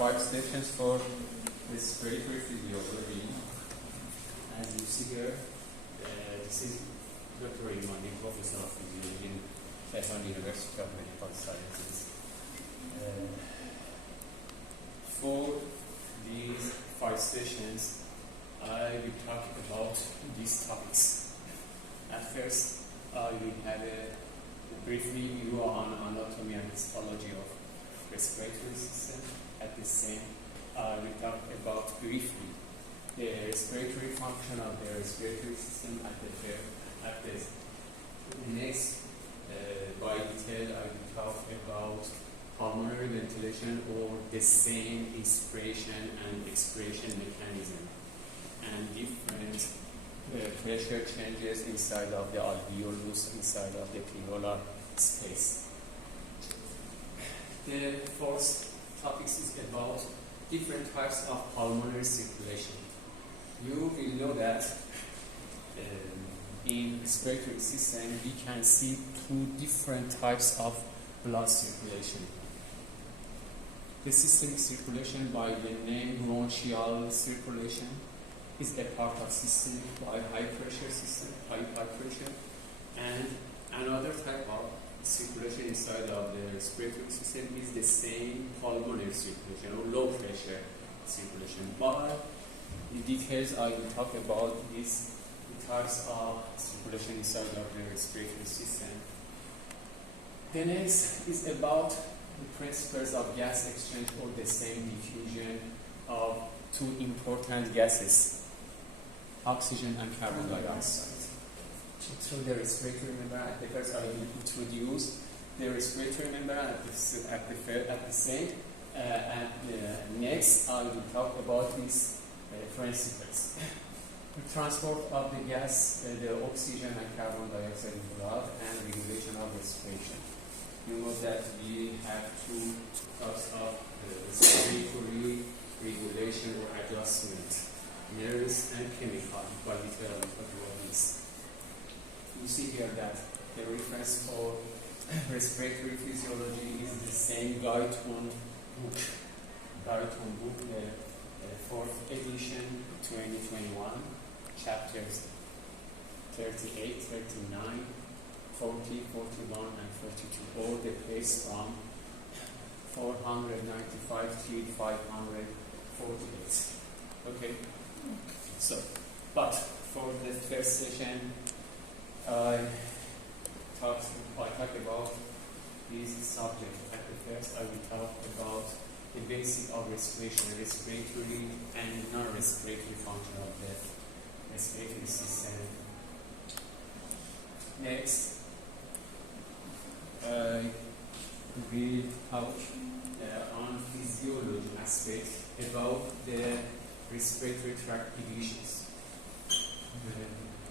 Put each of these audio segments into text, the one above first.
5 sessions for respiratory physiology. As you see here, this is Dr. Imani, Professor of Physiology in Tehran University of Medical Sciences. For these 5 sessions, I will talk about these topics. At first, I will have a brief review on anatomy and histology of respiratory system. At the same, I will talk about briefly the respiratory function of the respiratory system. At the next, by detail, I will talk about pulmonary ventilation, or the same inspiration and expiration mechanism, and different pressure changes inside of the alveolus, inside of the pleural space. The first topic is about different types of pulmonary circulation. You will know that in respiratory system we can see 2 different types of blood circulation. The systemic circulation, by the name bronchial circulation, is a part of systemic by high pressure system, high pressure, and another type of circulation inside of the respiratory system is the same pulmonary circulation or low pressure circulation. But the details I will talk about these types of circulation inside of the respiratory system. The next is about the principles of gas exchange, or the same diffusion of 2 important gases, oxygen and carbon dioxide, through the respiratory membrane. At the first, I will introduce the respiratory membrane at the same. Next, I will talk about these principles. The transport of the gas, the oxygen and carbon dioxide in blood, and regulation of respiration. You know that we have 2 types of respiratory regulation or adjustment, nervous and chemical. By detail, I will talk about this. You see here that the reference for respiratory physiology is the same Guyton book, the 4th edition, 2021, chapters 38, 39, 40, 41, and 42, all the place from 495 to 548. Okay? So, but for the first session, I talk about this subject. At the first, I will talk about the basic of respiration, respiratory and non-respiratory function of the respiratory system. Next, I will talk on physiology aspect about the respiratory tract divisions.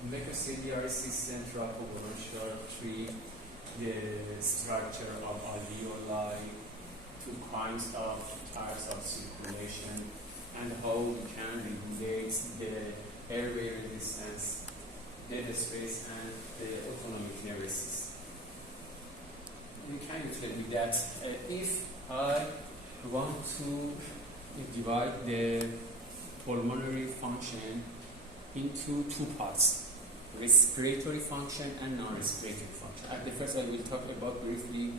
Mecociliary system, trachobronchial tree, the structure of alveoli, 2 kinds of types of circulation, and how we can regulate the airway resistance, dead space, and the autonomic nervous system. We can tell you that if I want to divide the pulmonary function into 2 parts, respiratory function and non-respiratory function. At the first, I will talk about briefly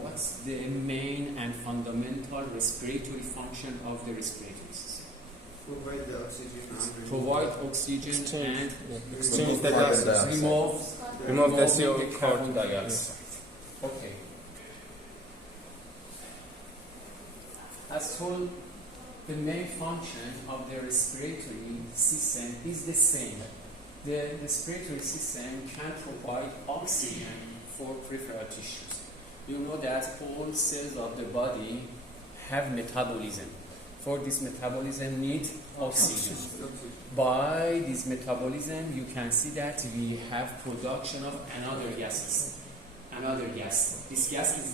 what's the main and fundamental respiratory function of the respiratory system. Provide the oxygen. Provide oxygen and exchange the gas. Remove the carbon dioxide. Okay. As told, the main function of the respiratory system is the same. The respiratory system can provide oxygen for peripheral tissues. You know that all cells of the body have metabolism. For this metabolism need oxygen. By this metabolism, you can see that we have production of another gas. This gas is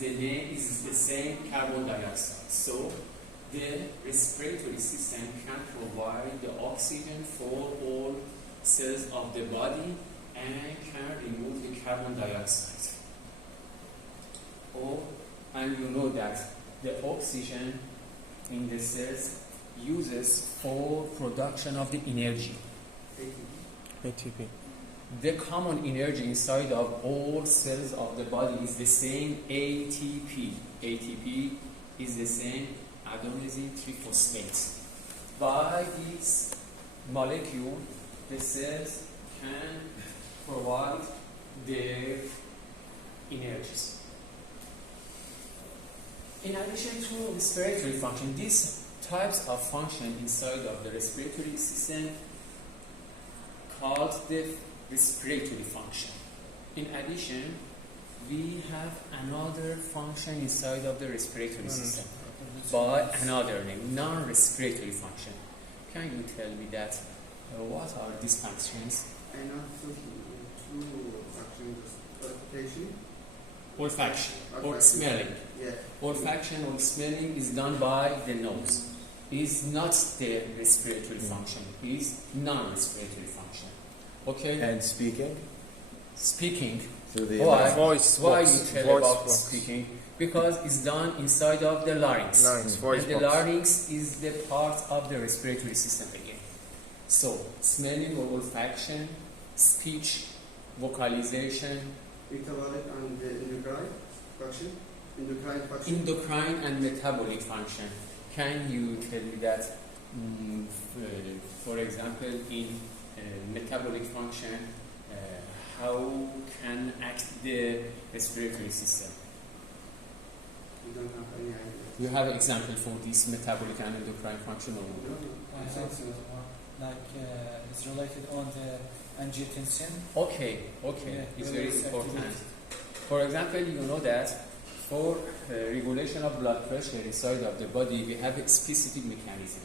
the same carbon dioxide. So the respiratory system can provide the oxygen for all cells of the body and can remove the carbon dioxide. And you know that the oxygen in the cells uses for production of the energy. ATP. The common energy inside of all cells of the body is the same ATP. ATP is the same adenosine triphosphate. By this molecule, the cells can provide their energies. In addition to respiratory function, these types of function inside of the respiratory system called the respiratory function. In addition, we have another function inside of the respiratory system by another name, non-respiratory function. Can you tell me that what are these functions? I know two functions: olfaction. Olfaction or smelling. Yeah. Olfaction or smelling is done by the nose. Is not the respiratory function. Is non-respiratory function. Okay. And speaking? Speaking. Through the Why? Voice. Why you box. tell Voice about box. speaking? Because it's done inside of the larynx. Voice And the box. larynx is the part of the respiratory system again. So, smelling or olfaction, speech, vocalization, Metabolic and the endocrine function. Endocrine function. endocrine and metabolic function. Can you tell me that, for example, in metabolic function, how can act the respiratory system? We don't have any idea. You have an example for this metabolic and endocrine function? Or I think so. Like it's related on the angiotensin. Okay, Yeah, it's very very important. activated. For example, you know that for regulation of blood pressure inside of the body, we have a specific mechanism,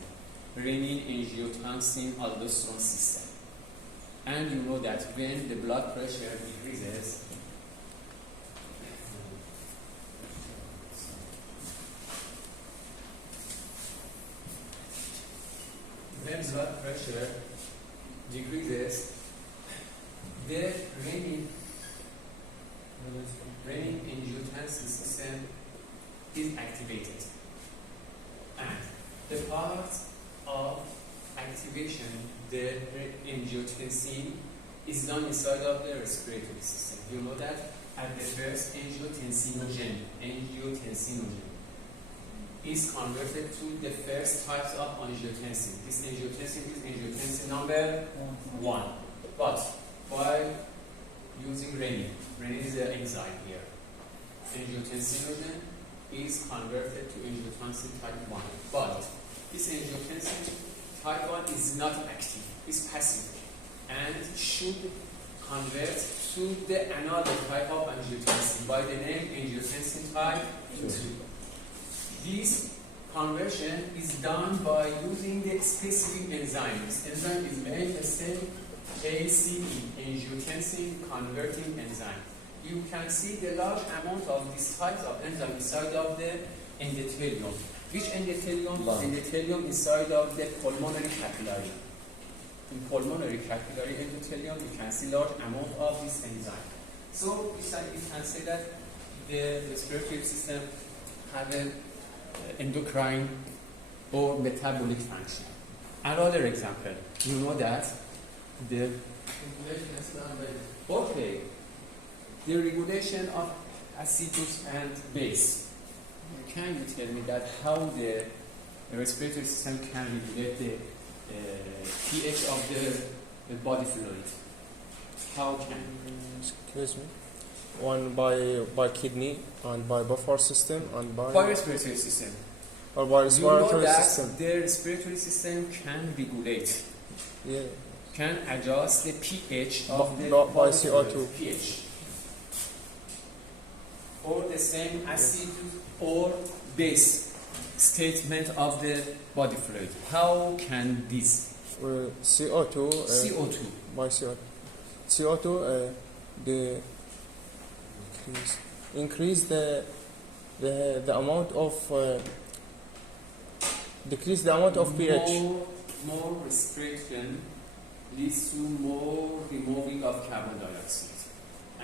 renin, angiotensin, aldosterone system. And you know that when the blood pressure decreases, when blood pressure decreases, the renin angiotensin system is activated. And the part of activation, the angiotensin, is done inside of the respiratory system. You know that at the first angiotensinogen is converted to the first types of angiotensin. This angiotensin is angiotensin number 1. But by using renin is an enzyme here. Angiotensinogen is converted to angiotensin type 1. But this angiotensin type 1 is not active, it's passive, and should convert to the another type of angiotensin by the name angiotensin type 2. This conversion is done by using the specific enzymes. Enzyme is ACE, angiotensin converting enzyme. You can see the large amount of this type of enzyme inside of the endothelium. Which endothelium? Endothelium inside of the pulmonary capillary. In pulmonary capillary endothelium, you can see large amount of this enzyme. So you can say that the respiratory system have an endocrine or metabolic function. Another example, you know that the regulation of acidus and base. Can you tell me that how the respiratory system can regulate the pH of the body fluid? How can? Excuse me. One by kidney and by buffer system and by respiratory system. or by respiratory you know that system. the respiratory system can regulate, Yeah. can adjust the pH of the By body CO2. fluid, pH. Or the same acid or base statement of the body fluid. How can this? CO2. CO2. By CO2, the increase the amount of decrease the amount of pH. More restriction leads to more removing of carbon dioxide,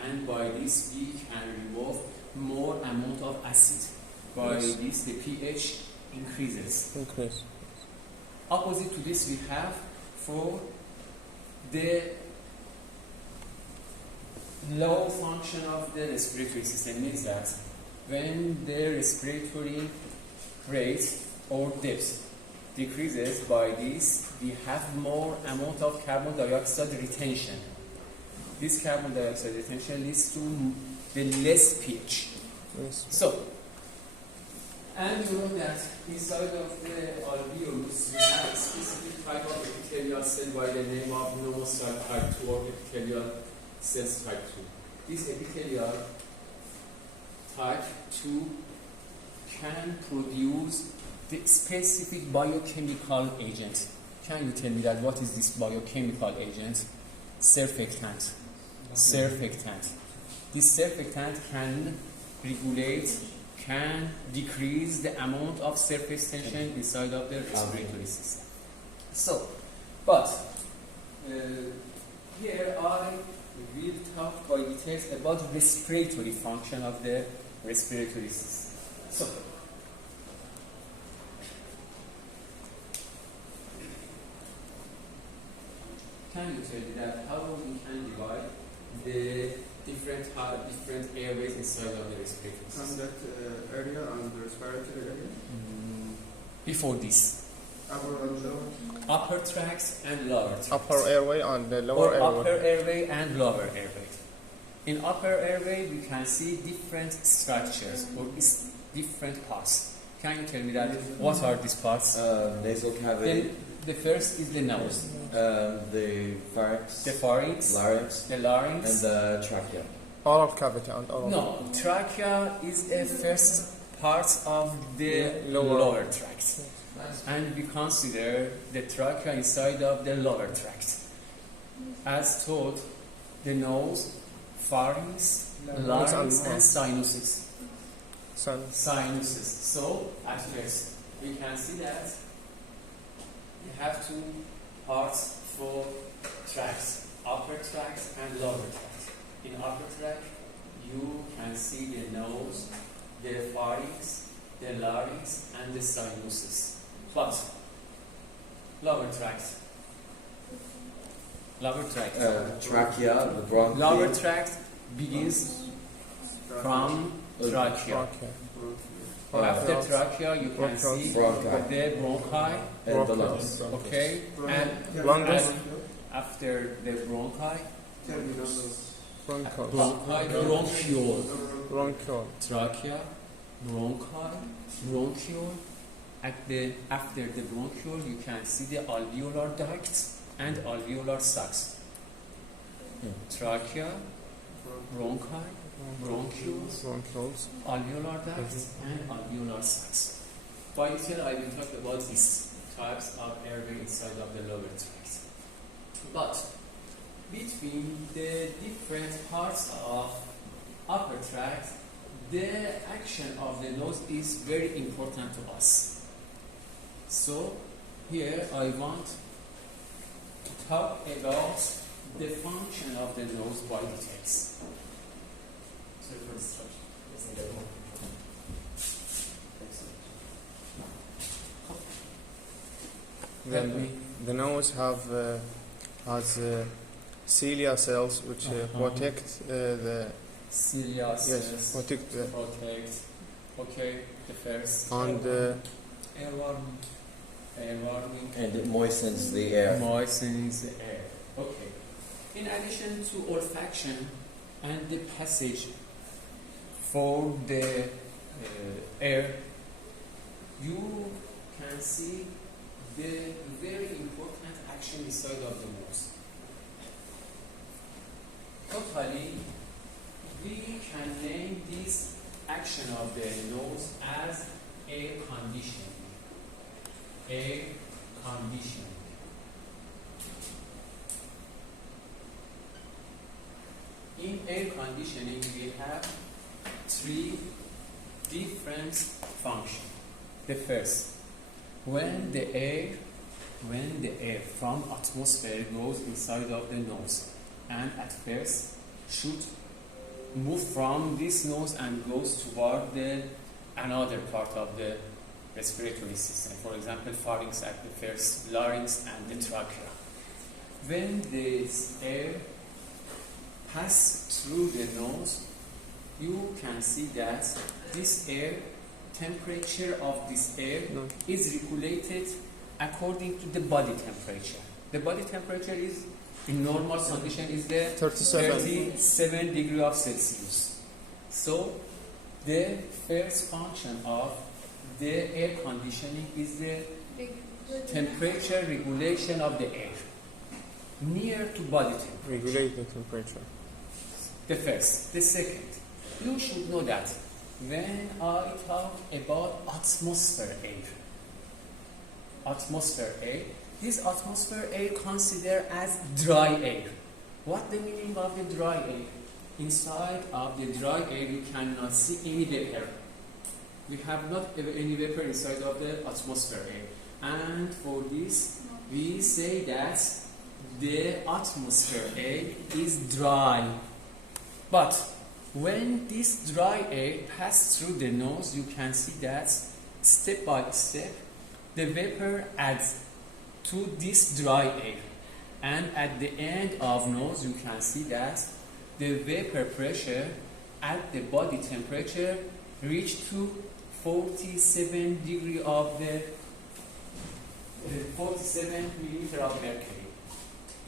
and by this we can remove more amount of acid. By Yes. this the pH increases. Increase. Opposite to this, we have for the low function of the respiratory system, means that when the respiratory rate or depth decreases by this, we have more amount of carbon dioxide retention. This carbon dioxide retention leads to the less pitch. Yes. So, and you know that inside of the alveolus we have a specific type of epithelial cell by the name of pneumocyte type 2 or epithelial cells type 2. This epithelial type 2 can produce the specific biochemical agent. Can you tell me that what is this biochemical agent? Surfactant. Surfactant. This surfactant can regulate, can decrease the amount of surface tension inside of the respiratory system. So, but here I will talk by details about respiratory function of the respiratory system. So, can you tell me that how we can divide the different airways inside of the respiratory system? Conduct area and the respiratory area. Before this, Upper and lower. upper tracts and lower tracts. Upper airway and the lower or airway. upper airway and lower airway. In upper airway, we can see different structures or different parts. Can you tell me that? What are these parts? Nasal cavity, Then the first is the nose, the pharynx, the pharynx, larynx, the larynx. and the trachea. Oral cavity and oral. No, trachea is a first part of the lower tract. And we consider the trachea inside of the lower tract. As told, the nose, pharynx, larynx, and sinuses. Sinuses. So, at first, we can see that we have two parts for tracts, upper tract and lower tract. In upper tract, you can see the nose, the pharynx, the larynx, and the sinuses. But lower tract. Lower tract. Trachea, the bronchi. Lower tract begins from trachea. After trachea, you can see Bronchi. the bronchi. And the lungs. Okay, and Lungs. after the bronchi, Bronchos. bronchiole. Bronchiole. Trachea, bronchi, bronchiole. After the bronchiole, you can see the alveolar ducts and alveolar sacs. Trachea, bronchi, bronchioles, Bronchioles. alveolar ducts, and alveolar sacs. By detail, I will talk about these types of airway inside of the lower tract. But between the different parts of upper tract, the action of the nose is very important to us. So here I want to talk about the function of the nose by details. Sorry for distraction. Then the nose has cilia cells which protect the Cilia cells protect the protect. Okay, the first. and Air warming. Air warming. And it moistens the air. Moistens the air. Okay. In addition to olfaction and the passage for the air, you can see the very important action inside of the nose. Totally, we can name this action of the nose as air conditioning. Air conditioning. In air conditioning, we have three different functions. The first, when the air from atmosphere goes inside of the nose, and at first should move from this nose and goes toward the another part of the respiratory system. For example, pharynx at the first, larynx and the trachea. When this air passes through the nose, you can see that this air, temperature of this air is regulated according to the body temperature. The body temperature is, in normal condition, is the 37 degrees of Celsius. So the first function of the air conditioning is the temperature regulation of the air near to body temperature. Regulate the temperature. The first. The second, you should know that when I talk about atmosphere air, this atmosphere air considered as dry air. What the meaning of the dry air? Inside of the dry air you cannot see any vapor. We have not any vapor inside of the atmosphere air. And for this we say that the atmosphere air is dry. But when this dry air passes through the nose, you can see that step by step the vapor adds to this dry air, and at the end of nose you can see that the vapor pressure at the body temperature reached to 47 degree of the 47 millimeter of mercury.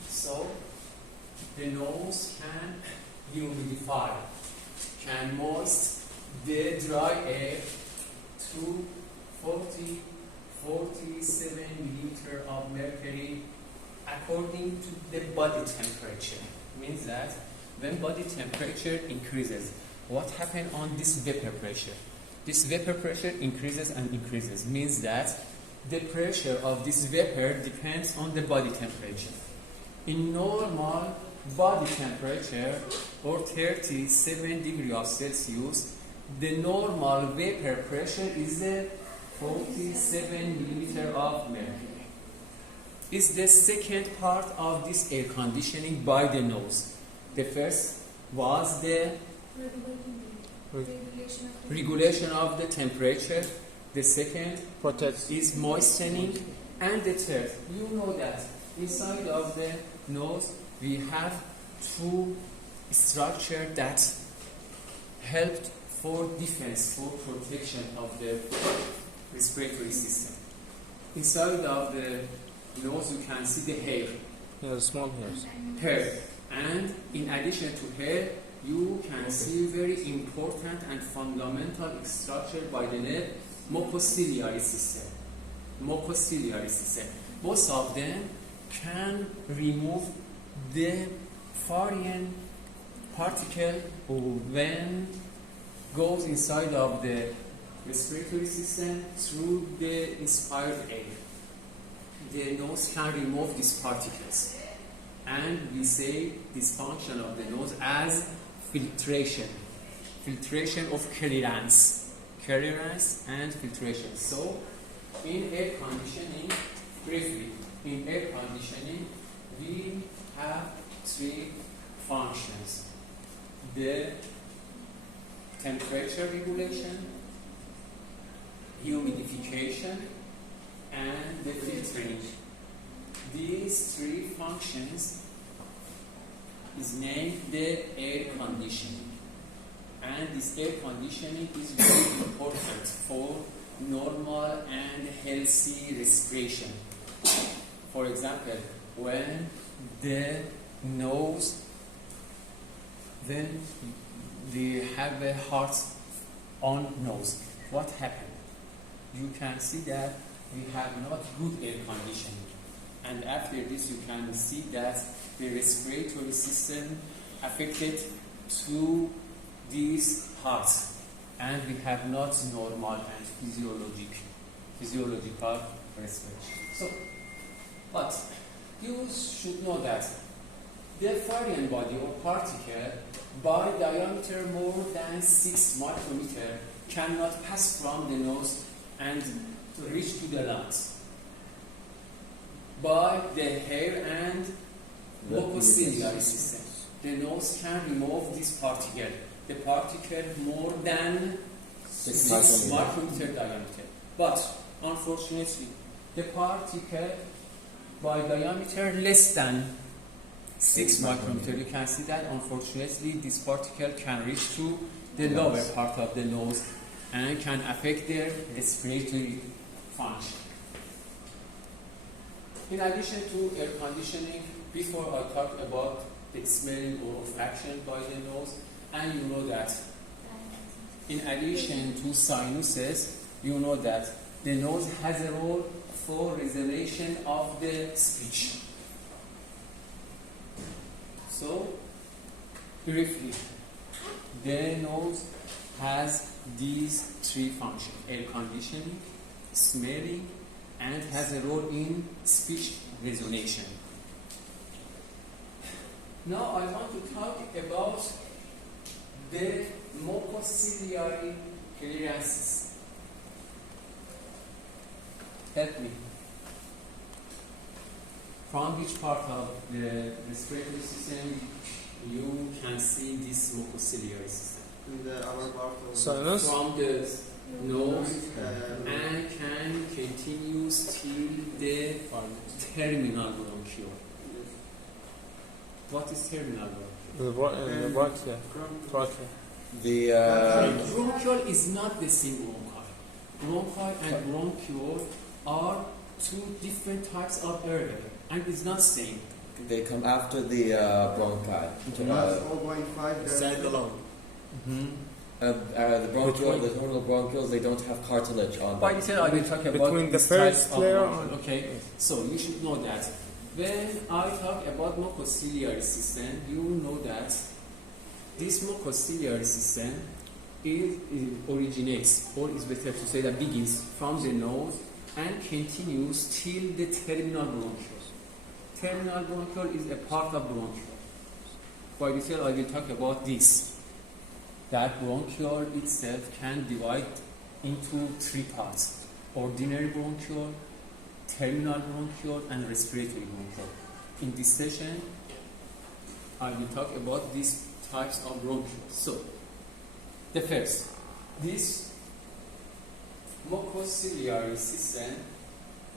So the nose can humidify, can moist the dry air to 47 millimeter of mercury according to the body temperature. Means that when body temperature increases, what happens on this vapor pressure? This vapor pressure increases and increases. Means that the pressure of this vapor depends on the body temperature. In normal body temperature or 37 degrees of Celsius, the normal vapor pressure is 47 millimeter of mercury. Is the second part of this air conditioning by the nose. The first was the regulation of the temperature. The second is moistening, and the third, you know that inside of the nose we have two structures that helped for defense, for protection of the respiratory system. Inside of the nose you can see the hair. Yeah, small hairs. Hair. And in addition to hair, you can see very important and fundamental structure by the name mucociliary system. Mucociliary system. Both of them can remove the foreign particle when goes inside of the respiratory system through the inspired air. The nose can remove these particles, and we say this function of the nose as filtration of clearance and filtration. So in air conditioning, briefly, in air conditioning we have three functions: the temperature regulation, humidification, and the filtering. These three functions is named the air conditioning, and this air conditioning is very important for normal and healthy respiration. For example, when the nose, then we have a heart on nose, what happened? You can see that we have not good air conditioning, and after this you can see that the respiratory system affected to this heart, and we have not normal and physiological respiration. So, but you should know that the foreign body or particle by diameter more than 6 micrometer cannot pass from the nose and reach to the lungs. By the hair and mucociliary system, the nose can remove this particle, the particle more than 6 micrometer diameter. But unfortunately, the particle by diameter less than 6 micrometer, you can see that unfortunately this particle can reach to the lower part of the nose and can affect their respiratory function. In addition to air conditioning, before I talk about the smelling or olfaction by the nose, and you know that in addition to sinuses, you know that the nose has a role for resonation of the speech. So, briefly, the nose has these three functions: air conditioning, smelling, and has a role in speech resonation. Now I want to talk about the mucociliary clearances. Help me. From which part of the respiratory system you can see this mucociliary system? In the upper part of Sinus? From the nose and can continue till the terminal bronchiole. What is terminal bronchiole? The bronchia. Trachea. The Bronchiole is not the same bronchi. Bronchi and bronchiole are two different types of airway, and it's not same. they come after the bronchi. That's 0.5. Stand alone. The bronchiole, the terminal bronchioles, they don't have cartilage on By them. detail, I will talk about Between the this first type of layer bronchiole, and- okay? So you should know that when I talk about mucociliary system, you know that this mucociliary system originates, or is better to say that begins from the nose and continues till the terminal bronchiole. Terminal bronchiole is a part of bronchiole. By detail, I will talk about this. That bronchiole itself can divide into three parts: ordinary bronchiole, terminal bronchiole, and respiratory bronchiole. In this session, I will talk about these types of bronchioles. So, the first, this mucociliary system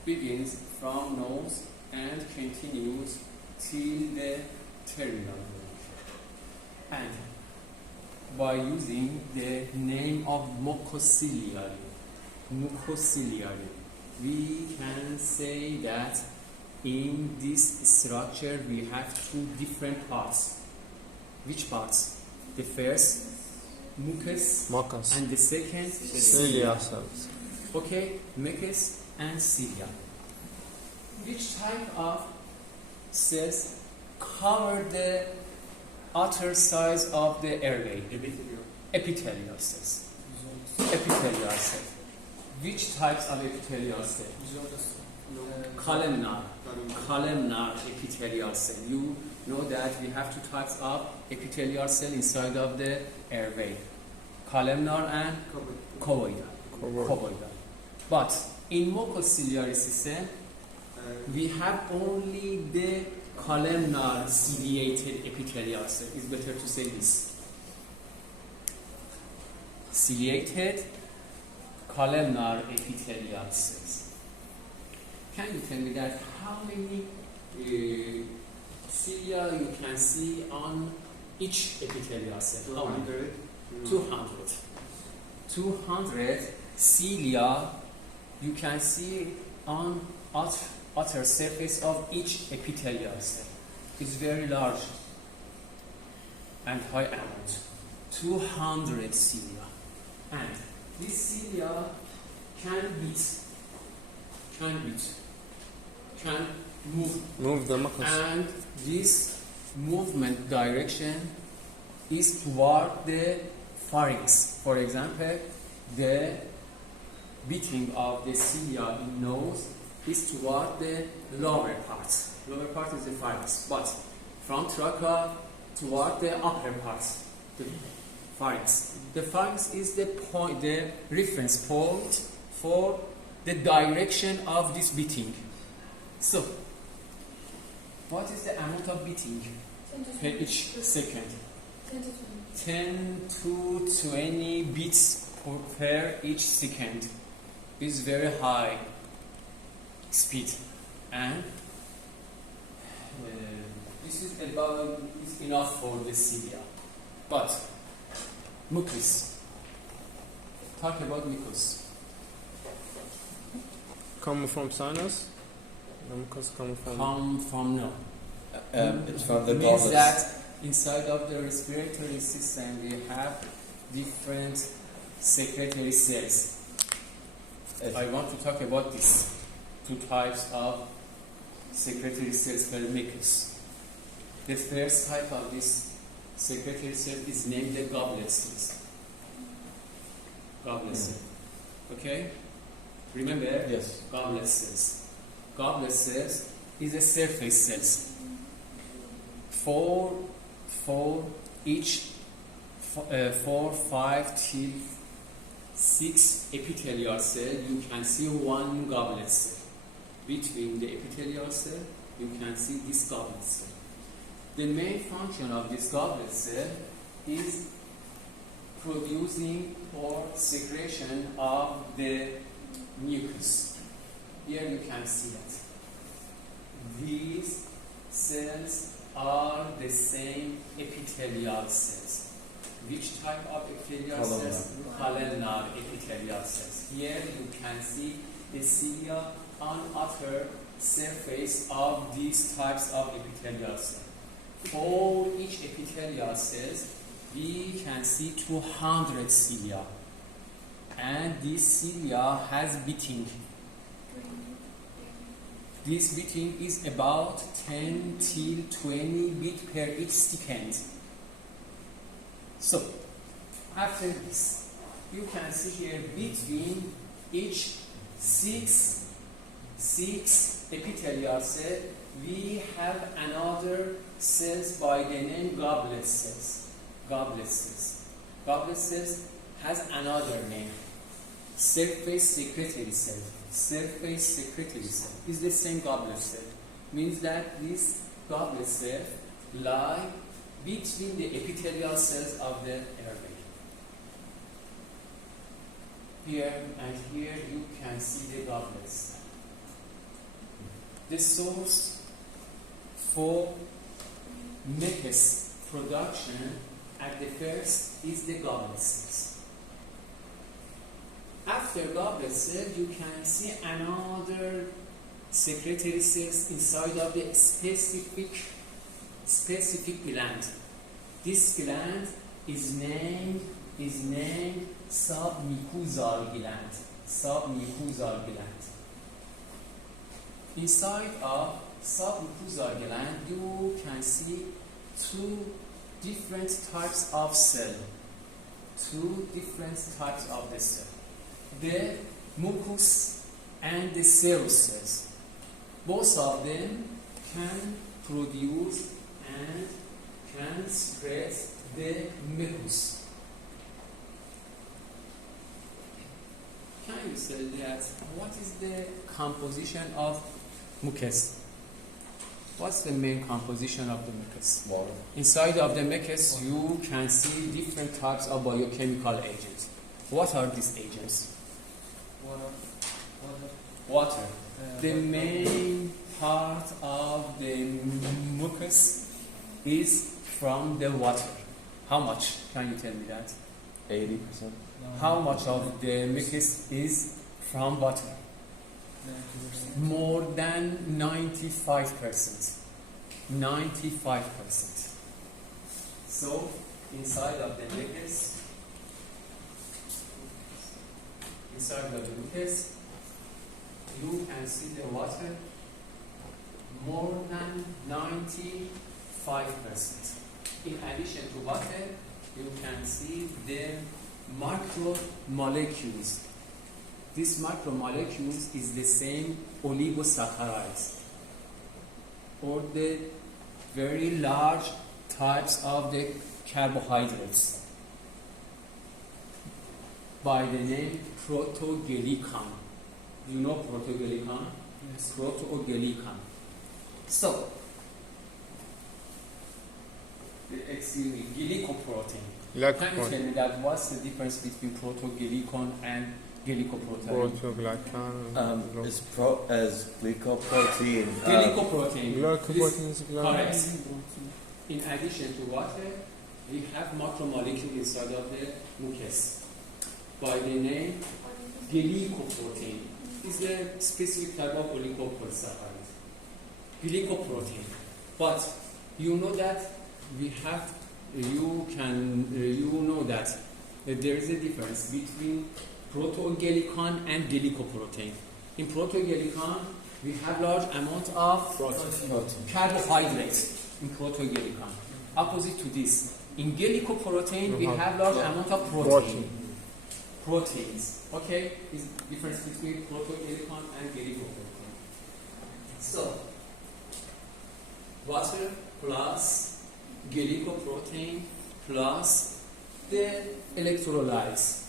begins from nose and continues till the terminal bronchiole. And by using the name of mucociliary, we can say that in this structure we have two different parts. Which parts? The first, mucus, Mucus. and the second, the Cilia cells. Okay, mucus and cilia. Which type of cells cover the outer sides of the airway? Epithelial cells. Epithelial cells. Which types of epithelial cells? Columnar. Columnar epithelial cell. You know that we have two types of epithelial cell inside of the airway: columnar and covoidal. Covoidal. But in mucociliary system, we have only the columnar ciliated epithelial cell. It's better to say this. Ciliated columnar epithelial cells. Can you tell me that how many cilia you can see on each epithelial cell? How many? 200. 200 cilia you can see on outer surface of each epithelial cell. It's very large and high amount. 200 cilia. And this cilia can Move the mucus. and this movement direction is toward the pharynx. For example, the beating of the cilia in nose is toward the lower part. Lower part is the pharynx, but from trachea toward the upper part, the pharynx. The pharynx is the point, the reference point for the direction of this beating. So, what is the amount of beating per each second? 10 to 20 beats per each second. is very high speed, and this is enough for the cilia. But mucus. Talk about mucus. Coming from sinus? The mucus coming from... No. It's from the It means goblets. that inside of the respiratory system we have different secretory cells. I want to talk about these two types of secretory cells for mucus. The first type of this secretory cell is named the goblet cells. Goblet cell. Okay? Remember? Yes. Goblet cells. Goblet cells is a surface cells. For each 4, 5 till 6 epithelial cell, you can see one goblet cell. Between the epithelial cell, you can see this goblet cell. The main function of this goblet cell is producing or secretion of the mucus. Here you can see that. These cells are the same epithelial cells. Which type of epithelial cells? Columnar epithelial cells. Here you can see the cilia on outer surface of these types of epithelial cells. For each epithelial cells, we can see 200 cilia, and this cilia has beating. This beating is about 10 till 20 beat per each second. So, after this, you can see here between each six epithelial cell, we have another cells by the name goblet cells. Goblet cells. Goblet cells has another name. Surface secretory cell. Surface secretory cell is the same goblet cell. Means that this goblet cell lie between the epithelial cells of the airway. Here and here you can see the goblet cell. The source for mucus production at the first is the goblet cells. After goblet cell, you can see another secretory cells inside of the specific gland. This gland is named submucosal gland. Submucosal gland. Inside of submucosal gland, you can see two different types of cell. Two different types of the cell. The mucus and the serous cells. Both of them can produce and can secrete the mucus. Can you say that what is the composition of mucus? What's the main composition of the mucus? Water. Inside of the mucus, you can see different types of biochemical agents. What are these agents? Water. The main part of the mucus is from the water. How much? Can you tell me that? 80%. How much of the mucus is from water? More than 95%. 95%. So, inside of the mucus, you can see the water more than 95%. In addition to water, you can see the macromolecules. These macromolecules is the same oligosaccharides, or the very large types of the carbohydrates by the name protoglycan. Do you know protoglycan? Yes. Protoglycan. So, excuse me, glycoprotein. Can you tell me that what's the difference between protoglycan and glycoprotein. Protoglycan. Is glycoprotein. Glycoprotein. Glycoprotein is Correct. In addition to water, we have macromolecule inside of the mucus by the name glycoprotein. Is a specific type of glycopolysaccharide. Glycoprotein. But you know that you know that there is a difference between protoglycan and glycoprotein. In protoglycan, we have large amount of carbohydrates in protoglycan. Opposite to this, in glycoprotein, we have large amount of proteins. Okay, is difference between protoglycan and glycoprotein. So, water plus glycoprotein plus the electrolytes,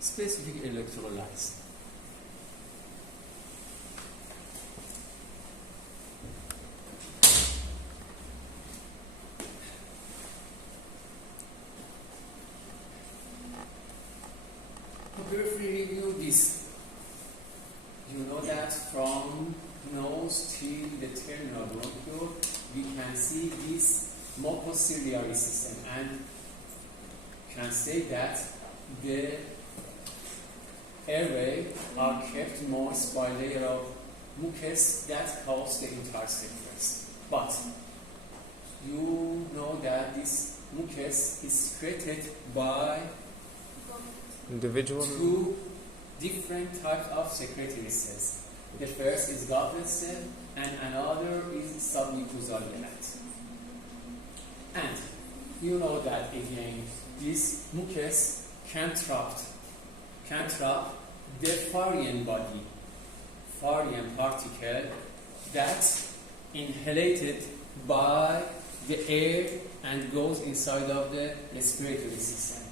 specific electrolytes. To briefly review this, you know that from nose till the terminal bronchiole, we can see this mucociliary system and can say that the airway are kept moist by layer of mucus that covers the entire surface. But you know that this mucus is secreted by individual two different types of secretory cells. The first is goblet cell and another is submucosal gland. And you know that again, this mucus can trap the foreign body, foreign particle that's inhaled by the air and goes inside of the respiratory system.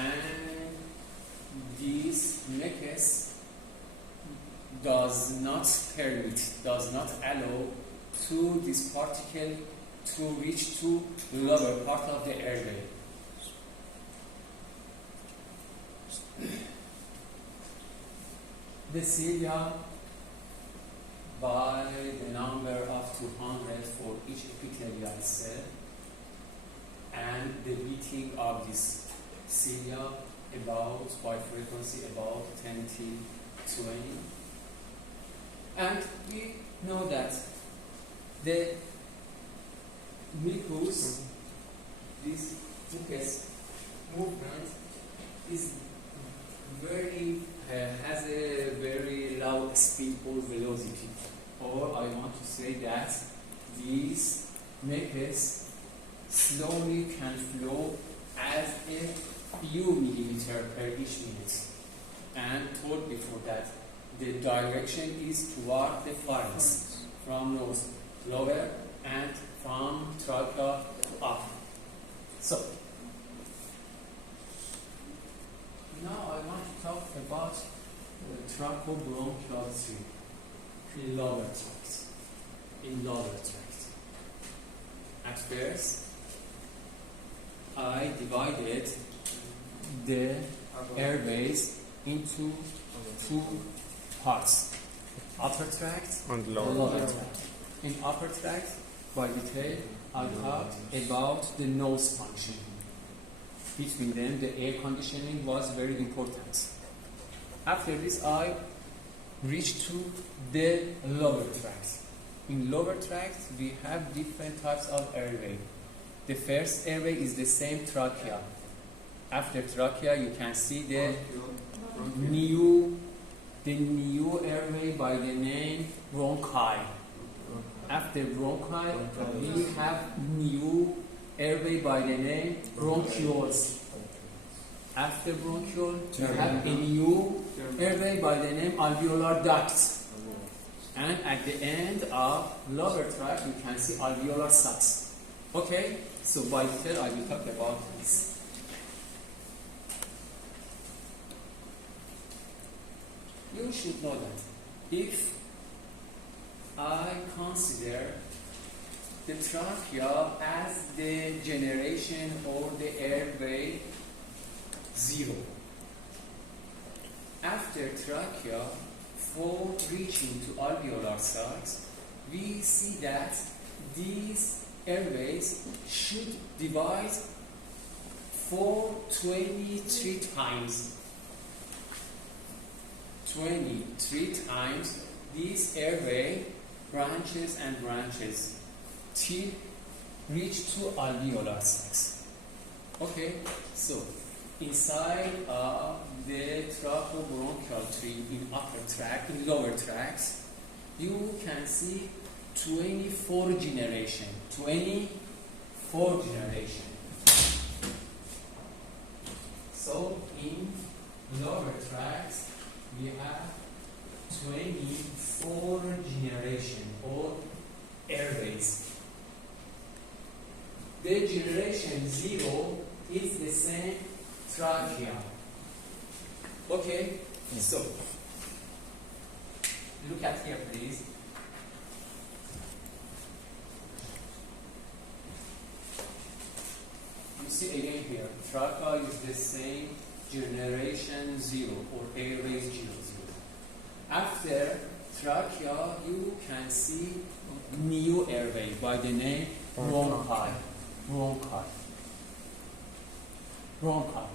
And this mucus does not allow to this particle to reach to lower part of the airway. The cilia by the number of 200 for each epithelial cell, and the beating of this cilia about by frequency about 10 to 20. And we know that the mucus, this mucus movement is has a very low speed or velocity. Or I want to say that this mucus slowly can flow as a few millimeter per each minute. And told before that the direction is toward the pharynx, from nose lower and from trachea to up. So now I want to talk about the trachobronchial tree in lower tract. At first, I divided the airways into two parts: upper tract and lower tract. In upper tract, by detail, I talked about the nose function. Between them, the air conditioning was very important. After this, I reached to the lower tract. In lower tract, we have different types of airway. The first airway is the same trachea. After trachea, you can see the new airway by the name bronchi. After bronchi, we have new airway by the name bronchioles. After bronchiole, we have a new airway by the name alveolar ducts. And at the end of lower tract, you can see alveolar sacs. Okay? So by detail, I will talk about this. You should know that if I consider the trachea as the generation or the airway 0, after trachea, for reaching to alveolar sacs, we see that these airways should divide for 23 times. 23 times these airway branches till reach to alveolar sacs. Okay, so inside of the trachobronchial tree in upper tract, in lower tracts, you can see 24 generation. 24 generation. So in lower tracts, we have 24 generation or airways. The generation 0 is the same trachea. Okay, so look at here, please. You see again here, trachea is the same generation 0 or airways 0. After trachea, you can see new airway by the name bronchi. Bronchi.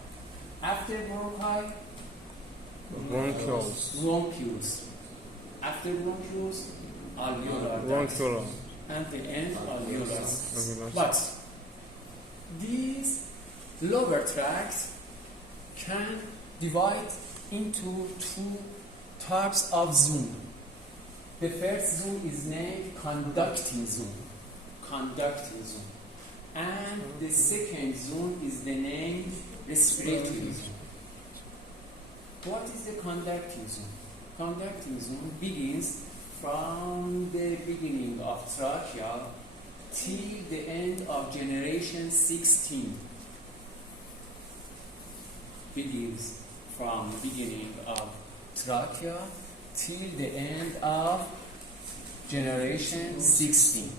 After bronchi, bronchioles. After bronchioles, alveolar. And the end alveolar. But these lower tracts can divide into two types of zone. The first zone is named conducting zone. And the second zone is the name respiratory zone. What is the conducting zone? Conducting zone begins from the beginning of trachea till the end of generation 16. Begins from beginning of trachea till the end of generation 16.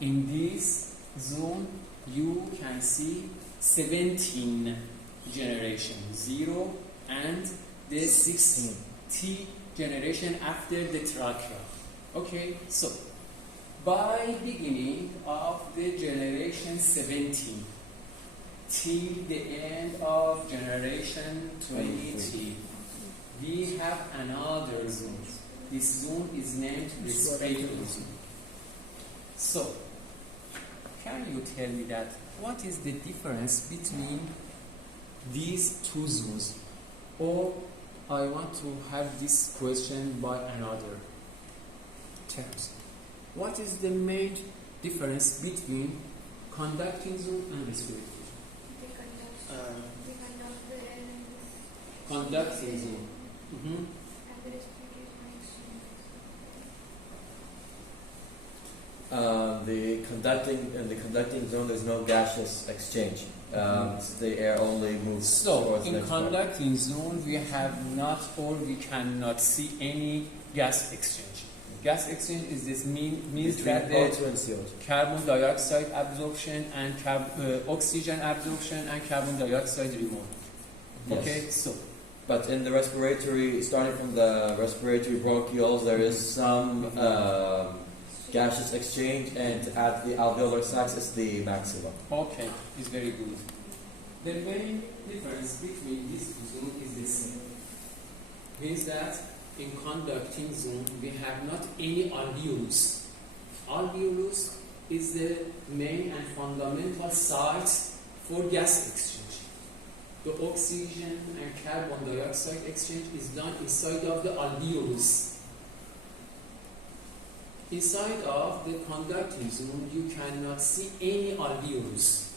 In this zone, you can see 17 generation 0 and the 16th generation after the trachea. Okay, so by beginning of the generation 17 till the end of generation 23, we have another zone. This zone is named respiratory zone. So, can you tell me that what is the difference between these two zones? Or I want to have this question by another terms. What is the main difference between conducting zone and respiratory? Conducting zone. In the conducting zone, there's no gaseous exchange. The air only moves. So, towards in the next conducting zone, we have not or we cannot see any gas exchange. Gas exchange is this means that the O2 and CO2. carbon dioxide absorption and oxygen absorption and carbon dioxide removal. Yes. Okay, so. But in the respiratory, starting from the respiratory bronchioles, there is some gaseous exchange, and at the alveolar sacs, it's the maximum. Okay, it's very good. The main difference between these two zones is the same. Means that in conducting zone, we have not any alveolus. Alveolus is the main and fundamental site for gas exchange. The oxygen and carbon dioxide exchange is done inside of the alveolus. Inside of the conducting zone, you cannot see any alveolus.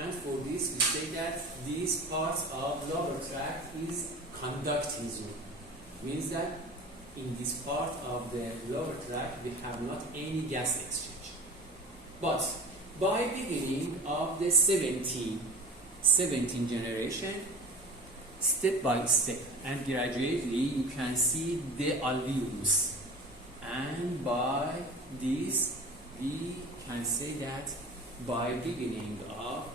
And for this, we say that this part of lower tract is conducting zone. Means that in this part of the lower tract, we have not any gas exchange. But by beginning of the 17 generation, step by step and gradually, you can see the alveolus. And by this, we can say that by beginning of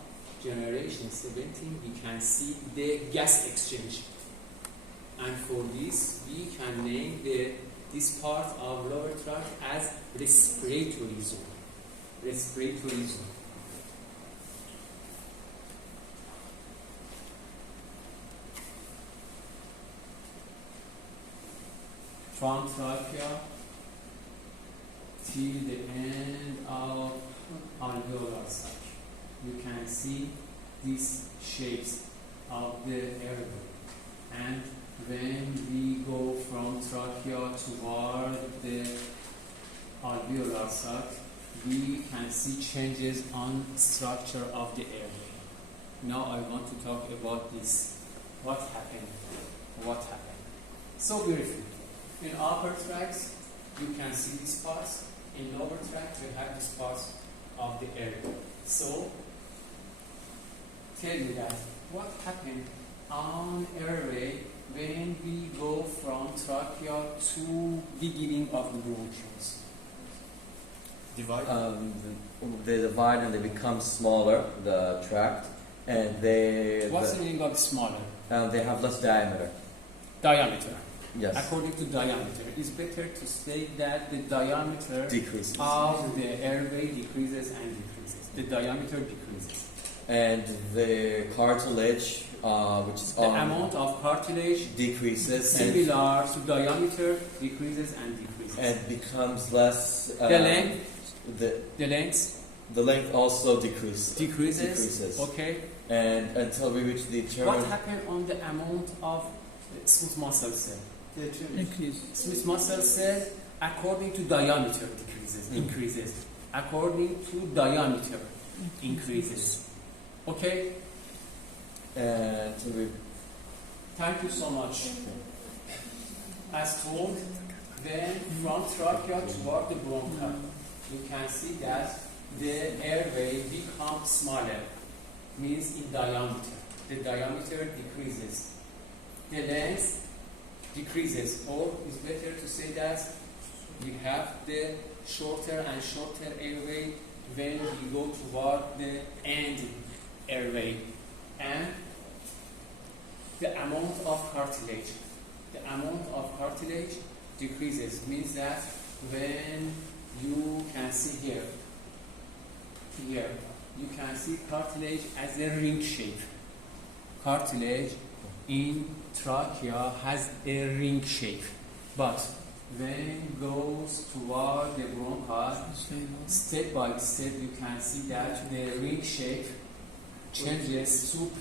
generation 17, we can see the gas exchange. And for this, we can name this part of lower tract as respiratory zone. Respiratory zone. From trachea till the end of alveolar sac. You can see these shapes of the airway. And when we go from trachea toward the alveolar sac, we can see changes on structure of the airway. Now I want to talk about this. What happened? What happened? So briefly, in upper tracts, you can see these parts. In lower tract, we have these parts of the airway. So, tell you that what happened on airway when we go from trachea to beginning of the bronchioles. Divide. They divide and they become smaller, the tract, and What's the meaning of smaller? they have less diameter. Diameter. Yes. According to diameter, it's better to say that the diameter Decreases. of the airway decreases and decreases. The diameter decreases. And the cartilage, which is The amount of cartilage decreases similar to diameter decreases and decreases. and becomes less. The length, The the length length also decreases. decreases. Okay. And until we reach the term. What happened on the amount of smooth muscle cell? Smooth muscle cell, according to diameter, increases. According to diameter, increases. Okay? And so we. Thank you so much. As told, then from trachea toward the bronchi, you can see that the airway becomes smaller, means in diameter. The diameter decreases. The length decreases, or it's better to say that we have the shorter and shorter airway when we go toward the end airway, and the amount of cartilage decreases, means that when you can see here you can see cartilage as a ring shape. Cartilage in trachea has a ring shape, but when it goes toward the bronchi, step by step you can see that the ring shape changes to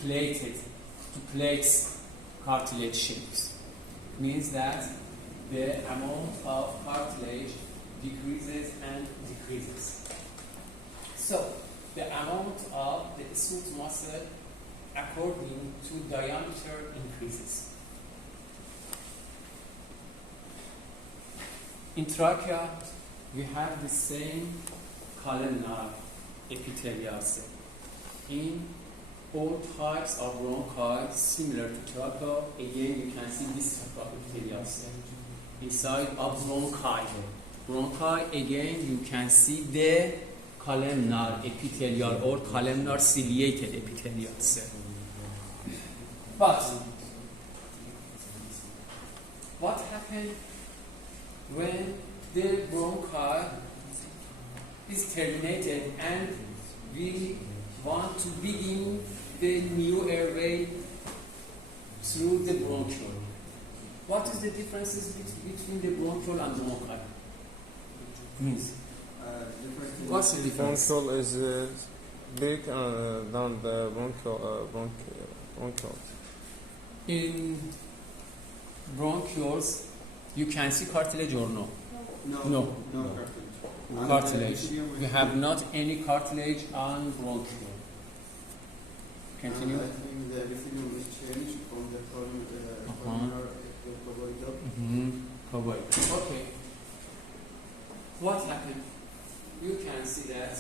plates cartilage shapes. Means that the amount of cartilage decreases and decreases. So the amount of the smooth muscle according to diameter increases. In trachea, we have the same columnar epithelial cell. In all types of bronchi, similar to trachea, again you can see this type of epithelial cell. Inside of bronchi. Bronchi, again you can see the columnar epithelial or columnar ciliated epithelial cell. But what happened when the bronchi is terminated and we want to begin the new airway through the bronchiole? What is the differences between the bronchiole and bronchi? Means what's the difference? Bronchiole is big than the bronchiole. In bronchioles, you can see cartilage or no? No. Cartilage. We have not any cartilage on bronchiole. Continue. I think the epithelium is changed from the columnar Covered. Okay. What happened? You can see that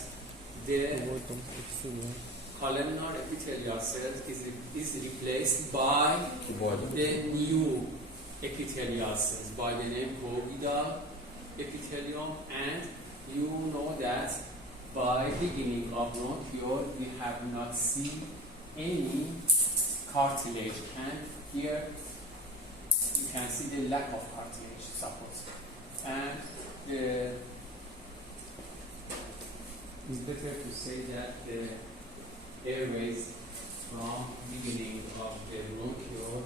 the columnar epithelial cell is replaced by the new epithelial cells by the name bovidal epithelium, and you know that by beginning of bronchiole we have not seen any cartilage, and here you can see the lack of cartilage support. And it's better to say that the airways from beginning of the bronchiole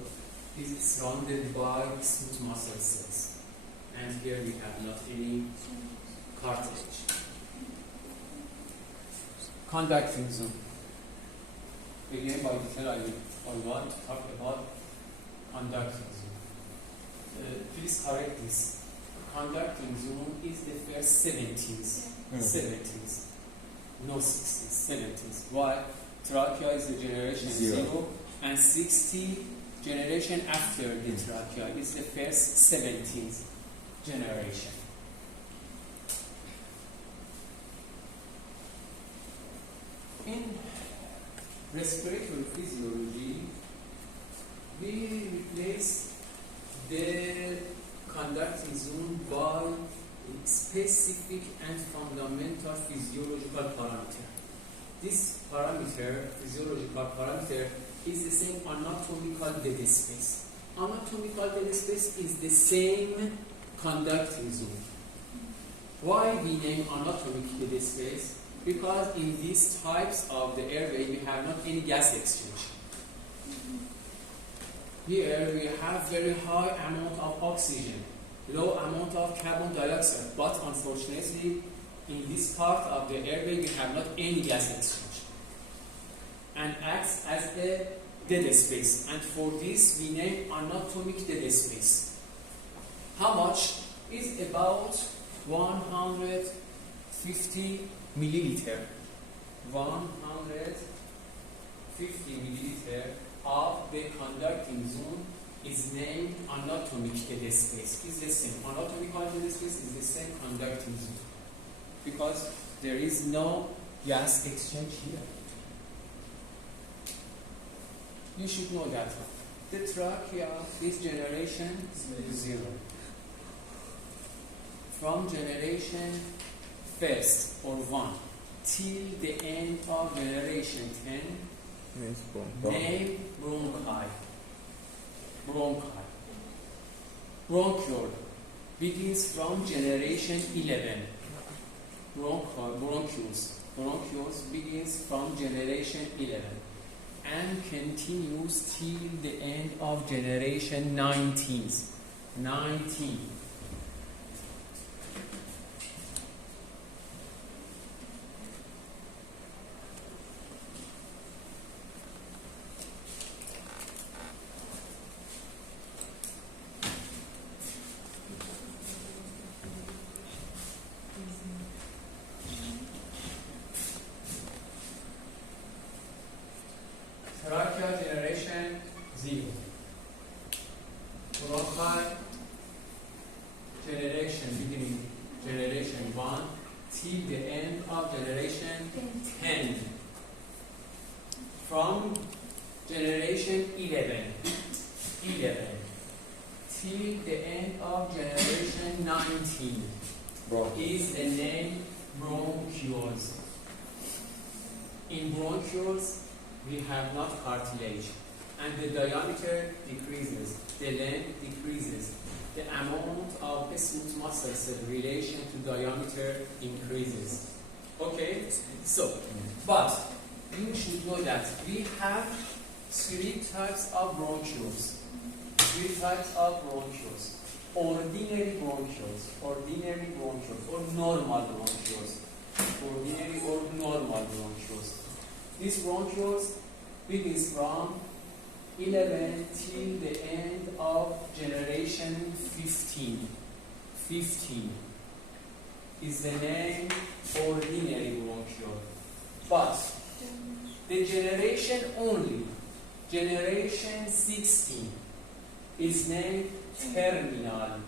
is surrounded by smooth muscle cells. And here we have not any cartilage. Conducting zone. Again, by detail, I want to talk about conducting zone. Please correct this. Conducting zone is the first 70s. 70s. No 60s, 70s. Why? Trachea is the generation 0 and 60 generation after the trachea is the first 70s generation. In respiratory physiology, we replace the conducting zone by specific and fundamental physiological parameter. This parameter, physiological parameter, is the same anatomical dead space. Anatomical dead space is the same conducting zone. Why we name anatomic dead space? Because in these types of the airway, we have not any gas exchange. Here we have very high amount of oxygen, low amount of carbon dioxide, but unfortunately, in this part of the airway, we have not any gas exchange, and acts as a dead space. And for this, we name anatomic dead space. How much? Is about 150 milliliter. 150 milliliter of the conducting zone is named anatomic dead space. It's the same. Anatomical dead space is the same conducting zone because there is no gas exchange here. You should know that. The trachea is generation 0. From generation first or 1 till the end of generation 10, name bronchi. Bronchiole begins from generation 11. Bronchioles begins from generation 11 and continues till the end of generation 19. Trachea generation 0. Bronchi generation beginning generation 1 till the end of generation 10. From generation 11 till the end of generation 19 is the name bronchioles. In bronchioles, we have not cartilage, and the diameter decreases, the length decreases, the amount of smooth muscle cell relation to diameter increases. Okay? So, but you should know that we have 3 types of bronchioles. Ordinary bronchioles, or normal bronchioles. Ordinary or normal bronchioles. These bronchioles begins from 11 till the end of generation 15. 15 is the name ordinary bronchiole. But the generation 16 is named terminal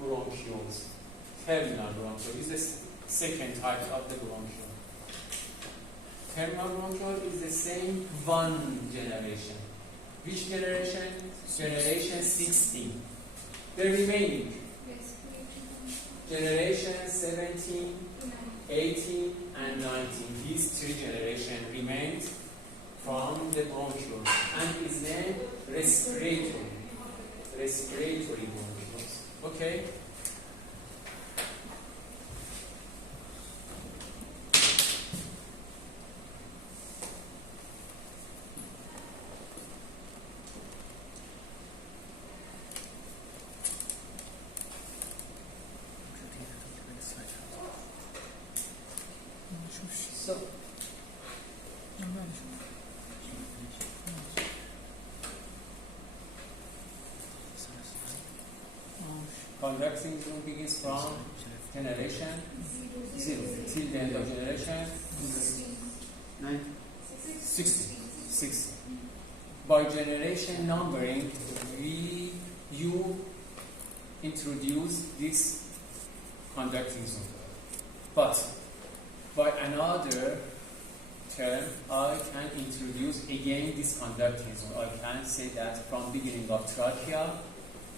bronchioles. Terminal bronchiole is the second type of the bronchiole. Terminal bronchiole is the same one generation. Which generation? Generation 16. The remaining generation 17, 18, and 19. These 3 generations remained from the bronchiole and is named respiratory. respiratory bronchioles. Okay? So, conducting zone begins from generation 0 till the end of generation 9. 60. By generation numbering, you introduce this conducting zone. But by another term, I can introduce again this conducting zone. I can say that from beginning of trachea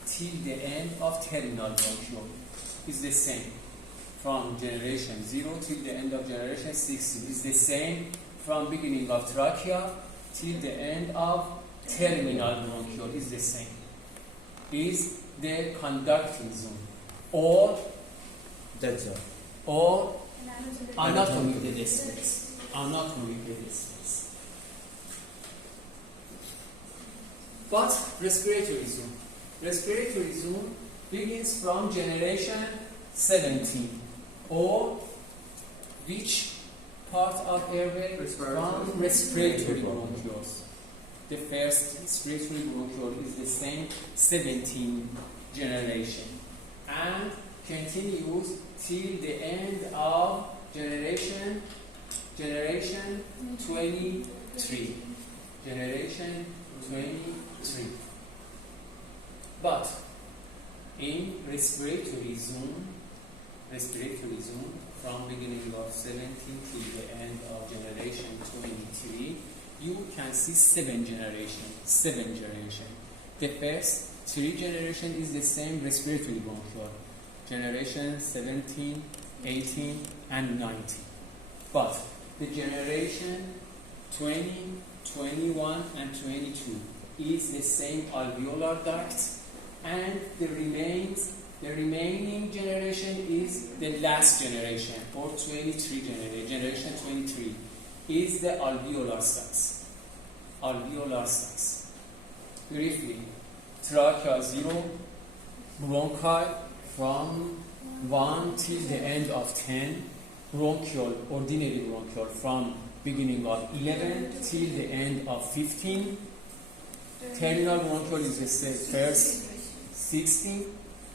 till the end of terminal bronchiole is the same. From generation 0 till the end of generation 60 is the same. From beginning of trachea till the end of terminal bronchiole is the same. Is the conducting zone or Dead zone. or anatomic dead space. Anatomic dead space. But respiratory zone. Respiratory zone begins from generation 17 or which part of airway? From respiratory bronchioles. The first respiratory bronchiole is the same 17 generation and continues till the end of generation 23. Generation 23. But in respiratory zone from beginning of 17 till the end of generation 23, you can see 7 generation. The first 3 generation is the same respiratory bronchiole. Generation 17, 18, and 19. But the generation 20, 21, and 22 is the same alveolar duct, and the remaining generation is the last generation, or 23 generation 23 is the alveolar sacs. Briefly, trachea 0, bronchi from 1 till the end of 10, bronchiole, ordinary bronchiole from beginning of 11 till the end of 15, terminal bronchiole is the first 16,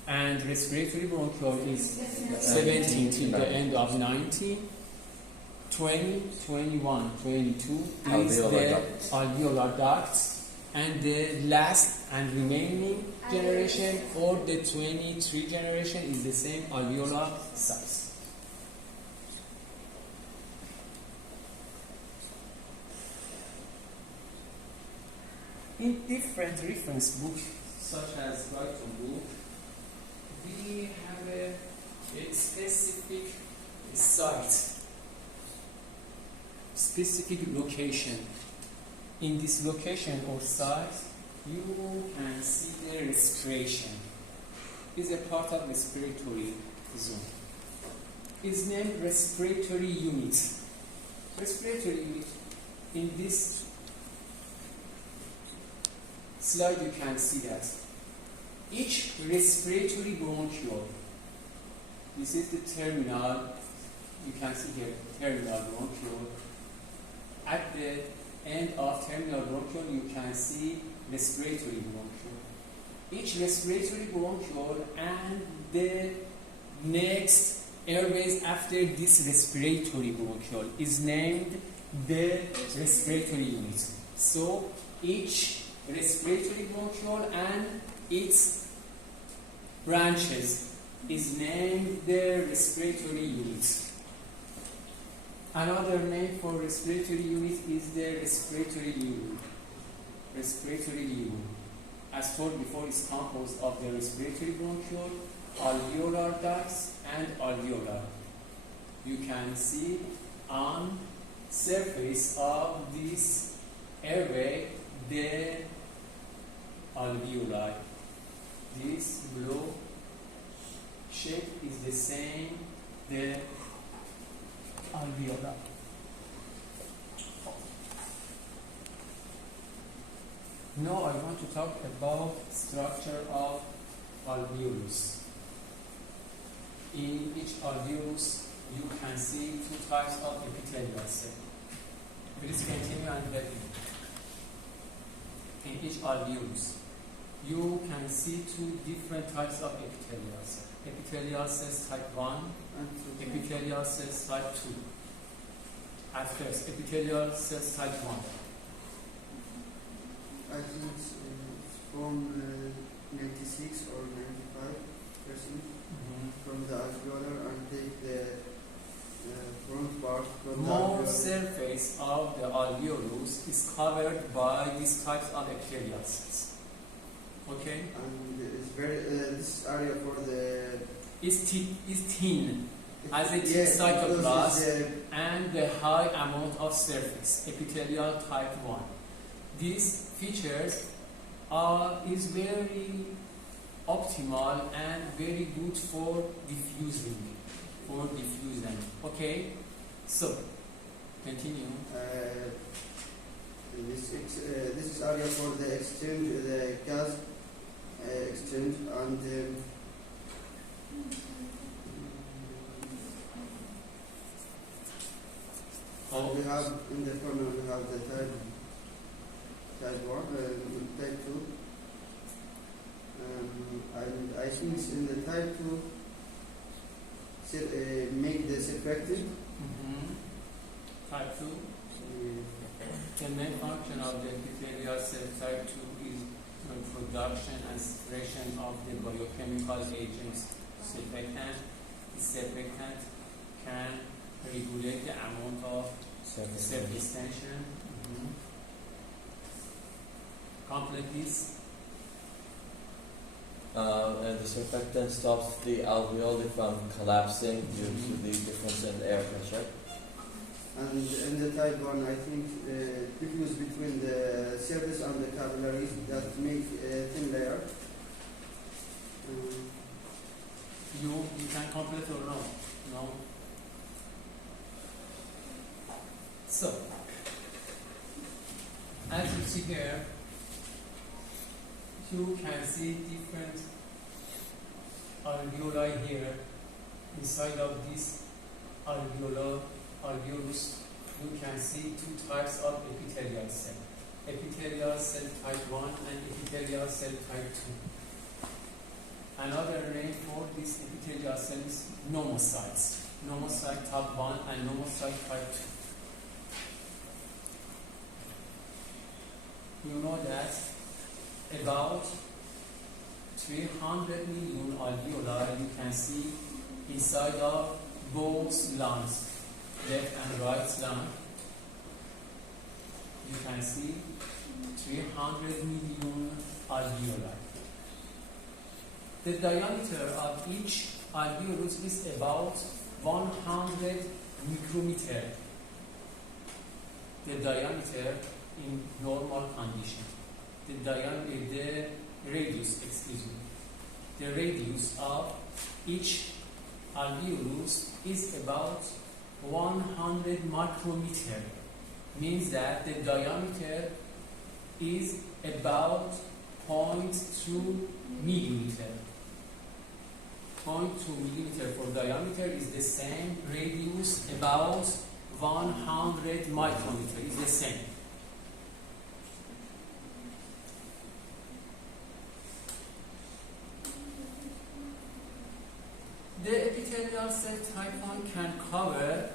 and respiratory bronchiole is 17 till the end of 19, 20, 21, 22 is the alveolar ducts, and the last and remaining generation or the 23 generation is the same alveolar sacs. In different reference books, such as Brighton book, we have a specific site, specific location. In this location or site, you can see the respiration. Is a part of respiratory zone. Is named respiratory unit. Respiratory unit. In this slide, you can see that each respiratory bronchiole. This is the terminal. You can see here terminal bronchiole. At the end of terminal bronchiole, you can see respiratory bronchiole. Each respiratory bronchiole and the next airways after this respiratory bronchiole is named the respiratory unit. So each respiratory bronchiole and its branches is named the respiratory unit. Another name for respiratory unit is the respiratory lumen. Respiratory lumen. As told before, is composed of the respiratory bronchiole, alveolar ducts, and alveolar. You can see on surface of this airway the alveoli. this blue shape is the same the alveoli. Now I want to talk about structure of alveolus. In each alveolus you can see two types of epithelial cell. Please continue and let me. In each alveolus you can see two different types of epithelial cells. Epithelial cells type 1 and epithelial cells type 2. At first, epithelial cells type 1. I think it's from 96 or 95% from the alveolar and take the front part from the More alveolar. surface of the alveolus is covered by these types of epithelial cells. Okay? And it's very this area for the Is thin as a thin yes, cytoplasm because it's, and the high amount of surface, epithelial type 1. These features is very optimal and very good for diffusing. Okay? So, continue. this is area for the exchange, the gas exchange, and we have in the corner we have the type 1, type 2, and I think it's in the type 2 make the surfactant. Type 2. The main function of the epithelial cell type 2 is production and secretion of the biochemical agents. Surfactant can regulate the amount of surface tension. Complete this. And the surfactant stops the alveoli from collapsing due to the difference in air pressure. And in the type 1, I think diffuse between the surface and the capillaries that make a thin layer. You can complete or no? No. So, as you see here, you can see different alveoli here. Inside of this alveolus, you can see two types of epithelial cell. Epithelial cell type 1 and epithelial cell type 2. Another name for this epithelial cell is pneumocytes. Pneumocyte type 1 and pneumocyte type 2. You know that about 300 million alveoli you can see inside of both lungs, left and right lung. You can see 300 million alveoli. The diameter of each alveolus is about 100 micrometer. The diameter in normal condition. The radius of each alveolus is about 100 micrometer. Means that the diameter is about 0.2 millimeter. 0.2 millimeter for diameter is the same. Radius about 100 micrometer is the same. The epithelial cell type 1 can cover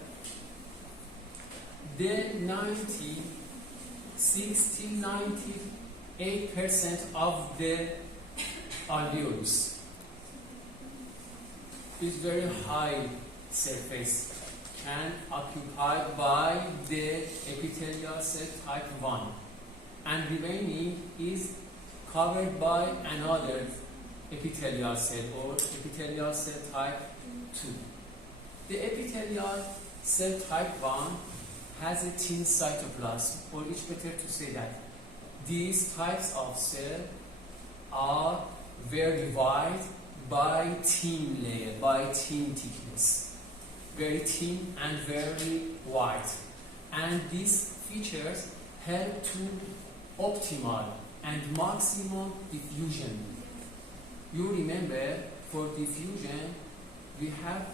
the 98% of the alveolus. Is very high surface can occupied by the epithelial cell type 1 and remaining is covered by another epithelial cell or epithelial cell type 2. The epithelial cell type 1 has a thin cytoplasm, or it's better to say that these types of cells are very wide by thin layer, by thin thickness. Very thin and very wide. And these features help to optimal and maximum diffusion. You remember, for diffusion, we have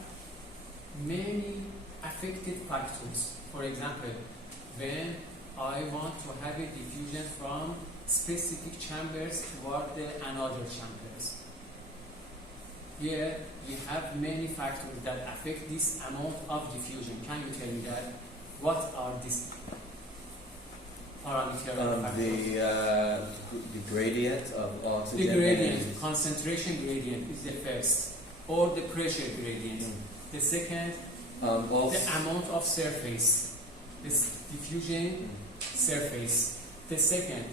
many affected factors. For example, when I want to have a diffusion from specific chambers toward another chambers. Here we have many factors that affect this amount of diffusion. Can you tell me that? What are these parameter factors? The gradient of oxygen. The gradient, concentration gradient is the first, or the pressure gradient. The second, the amount of surface, this diffusion surface. The second,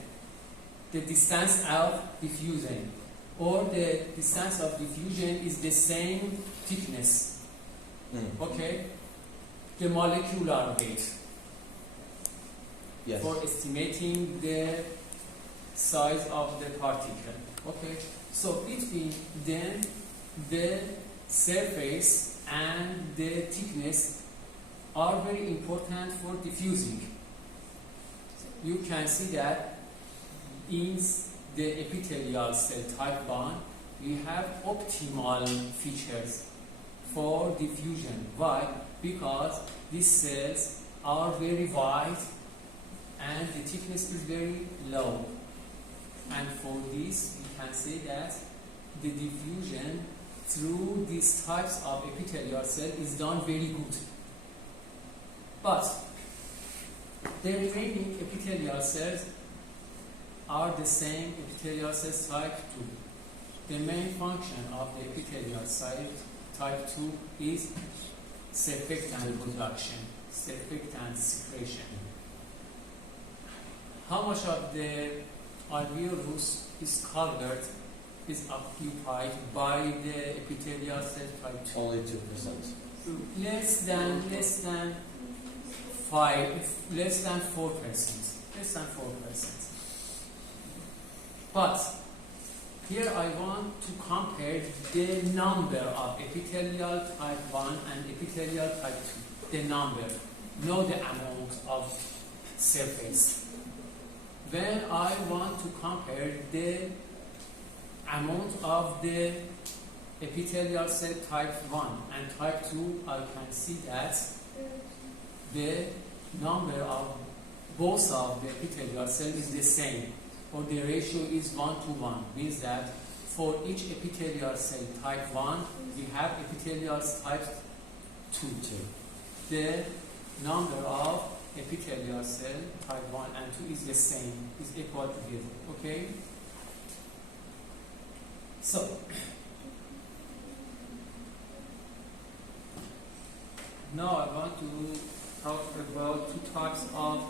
the distance of diffusion, or the distance of diffusion is the same thickness. Okay? The molecular weight. Yes. For estimating the size of the particle. Okay? So between then the surface and the thickness are very important for diffusing. You can see that in the epithelial cell type 1 we have optimal features for diffusion. Why? Because these cells are very wide and the thickness is very low. And for this we can say that the diffusion through these types of epithelial cell is done very good. But the remaining epithelial cells are the same epithelial cells type 2. The main function of the epithelial cell type 2 is surfactant production, surfactant secretion. How much of the alveolus is covered, is occupied by the epithelial cell type 2? Only 2%. Less than 4%. Less than 4%. But here I want to compare the number of epithelial type 1 and epithelial type 2. The number, not the amount of surface. When I want to compare the amount of the epithelial cell type 1 and type 2, I can see that the number of both of the epithelial cells is the same, or the ratio is 1 to 1. Means that for each epithelial cell type 1, we have epithelial type 2. The number of epithelial cell type 1 and 2 is the same, is equal together. Okay? So, now I want to talk about two types of